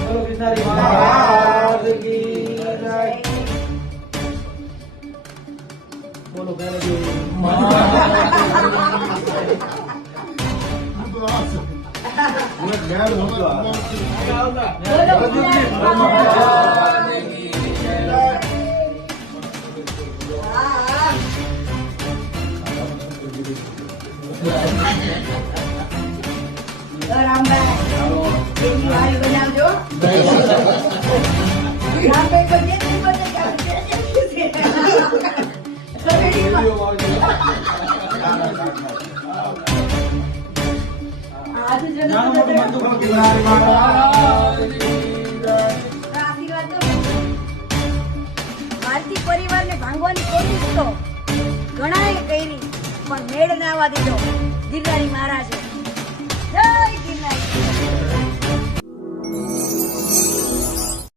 બોલો બિચારી મહારાજ કી જય. બોલો બેનજી ભારતીય પરિવારને ભાંગવાની કોશિશ તો ઘણાએ કરી પણ મેળ ના આવવા દીધો ગિરનારી મહારાજે.